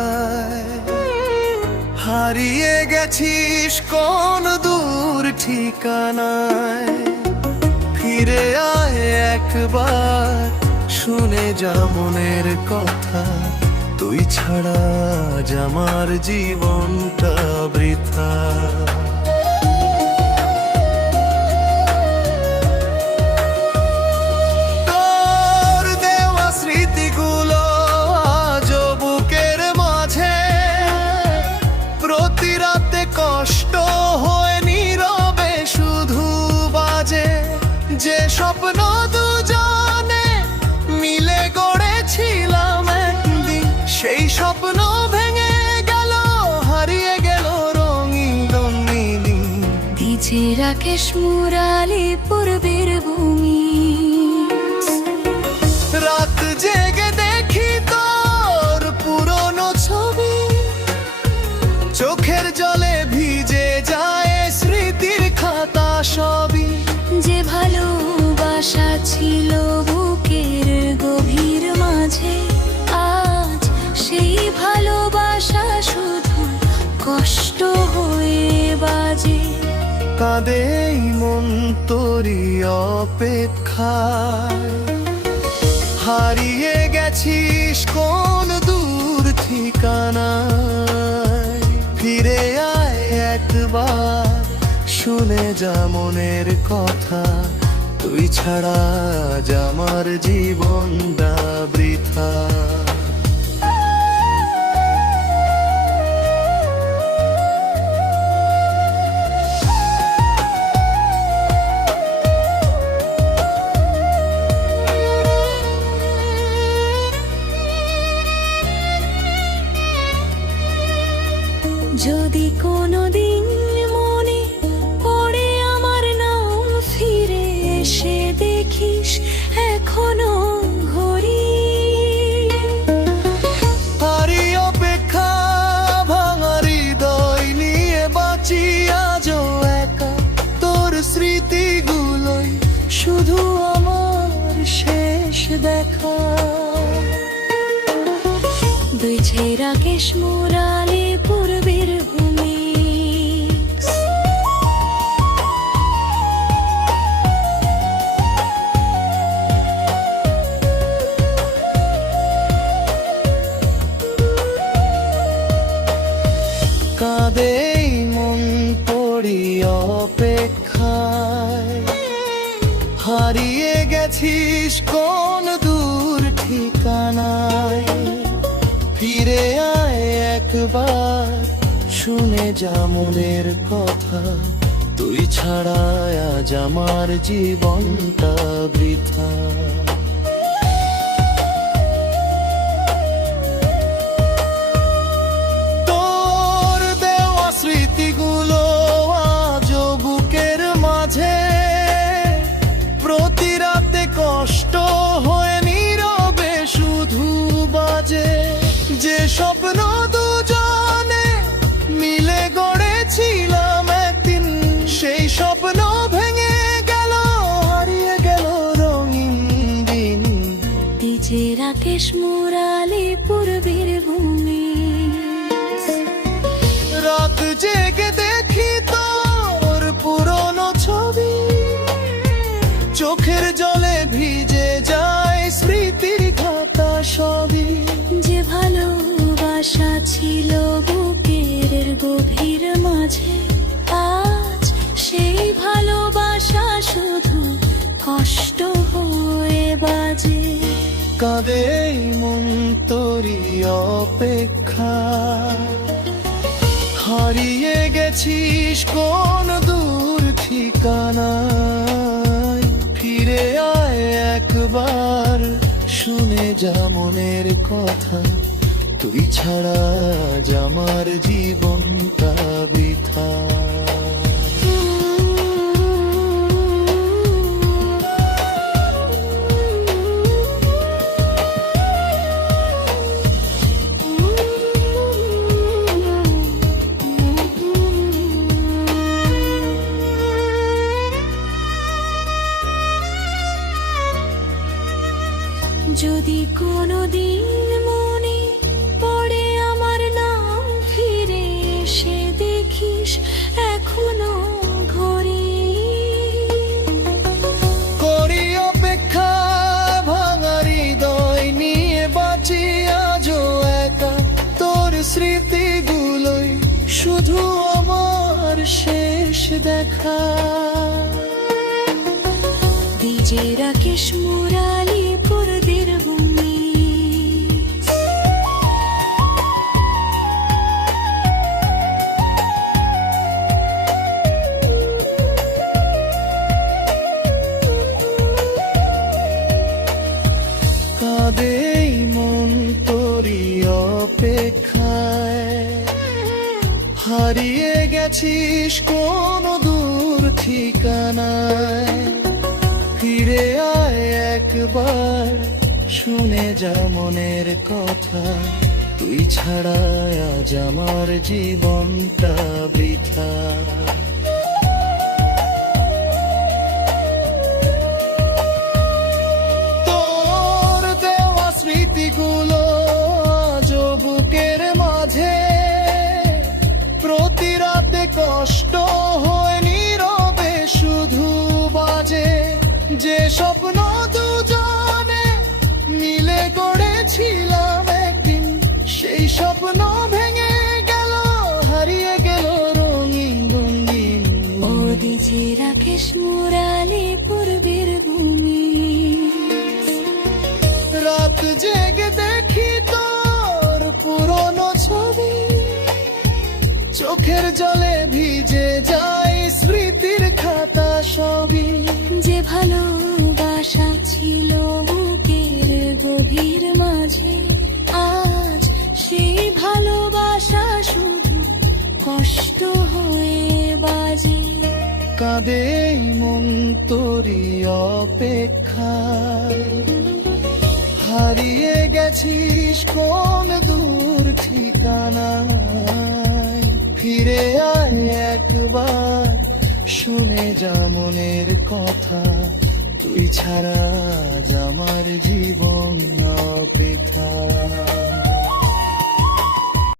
যায়। হারিয়ে গেছিস কোন দূর ঠিকানায়, ফিরে আয় একবার, শুনে যা মনের কথা। তুই ছাড়া আজ আমার জীবনটা বৃথা। তোর দেওয়া স্মৃতিগুলো আজও বুকের মাঝে, প্রতি রাতে কষ্ট হয়ে নীরবে শুধু বাজে। যে স্বপ্ন দুজনে মিলে গড়েছিলাম একদিন, সেই স্বপ্ন ভেঙে গেল, হারিয়ে গেল রঙিন রঙিন। ভিজে রাকেশ মুরালি পূর্বের ভূমি, রাত জেগে দেখি তোর পুরনো ছবি, চোখের জলে ভিজে যায় স্মৃতির খাতা সবই। যে ভালোবাসা ছিল বুকের গভীর মাঝে, আজ সেই ভালোবাসা শুধু কষ্ট হয়ে বাজে। কাঁদে এই মন তোরি অপেক্ষায়, হারিয়ে গেছিস কোন দূর ঠিকানায়। ফিরে আয় একবার, শুনে যা মনের কথা। তুই ছাড়া আজ আমার জীবনটা বৃথা। যদি কোনোদিন মনে পড়ে আমার নাম, ফিরে এসে দেখিস এখনো ঘড়ি। হারি অপেক্ষা ভাঙা হৃদয় নিয়ে বাঁচি আজও একা। তোর স্মৃতিগুলোই শুধু আমার শেষ দেখা। দুই রাকেশ মুরালি পূর্বের ভূমি। কাঁদে এই মন পড়ি অপেক্ষায়, হারিয়ে গেছিস কোন দূর ঠিকানায়। ফিরে আয় একবার, শুনে যা মনের কথা। তুই ছাড়া আজ আমার জীবনটা বৃথা। তোর দেওয়া স্মৃতিগুলো আজও বুকের মাঝে, প্রতি রাতে কষ্ট হয়ে নীরবে শুধু বাজে। যে স্বপ্ন দুজনে মিলে গড়েছিলাম একদিন, সেই স্বপ্ন ভেঙে গেল, হারিয়ে গেল রঙিন দিন। ভিজে রাকেশ মুরালি পূর্বের ভূমি। রাত জেগে দেখি তোর পুরনো ছবি, চোখের জলে ভিজে যায় স্মৃতির খাতা সবই। যে ভালোবাসা ছিল বুকের গভীর মাঝে, আজ সেই ভালোবাসা শুধু কষ্ট হয়ে বাজে। কাঁদে এই মন তোরি অপেক্ষা, হারিয়ে গেছিস কোন দূর ঠিকানায়। ফিরে আয় একবার, শুনে যা মনের কথা। তুই ছাড়া আজ আমার জীবনটা বৃথা। যদি কোনোদিন মনে পড়ে আমার স্মৃতিগুলোই শুধু আমার শেষ দেখা। ডিজে রাকেশ মুরালিপুর বীরভূমি। কাঁদে এই মন তোরি অপেক্ষায়, হারিয়ে গেছিস কোন দূর ঠিকানায়। ফিরে আয় একবার, শুনে যা মনের কথা, তুই ছাড়া আজ আমার জীবনটা বৃথা। তোর দেওয়া স্মৃতিগুলো আজও বুকের মাঝে, প্রতি রাতে কষ্ট হয় নীরবে শুধু বাজে। যে স্বপ্ন দুজনে মিলে গড়েছিলাম একদিন, সেই স্বপ্ন ভেঙে গেল, হারিয়ে গেল রঙিন রঙিন। ও ডিজে রাকেশ মুরালিপুর বীরভূমি। রাত জেগে দেখি তোর পুরনো ছবি, চোখের জলে ভিজে যায় স্মৃতির খাতা সবই। যে ভালোবাসা ছিল বুকের গভীর মাঝে, আজ সেই ভালোবাসা শুধু কষ্ট হয়ে বাজে। কাঁদে এই মন তোরি অপেক্ষায়, হারিয়ে গেছিস কোন দূর ঠিকানায়। ফিরে আয় একবার, শুনে যা মনের কথা, তুই ছাড়া আজ আমার জীবন অপেক্ষা।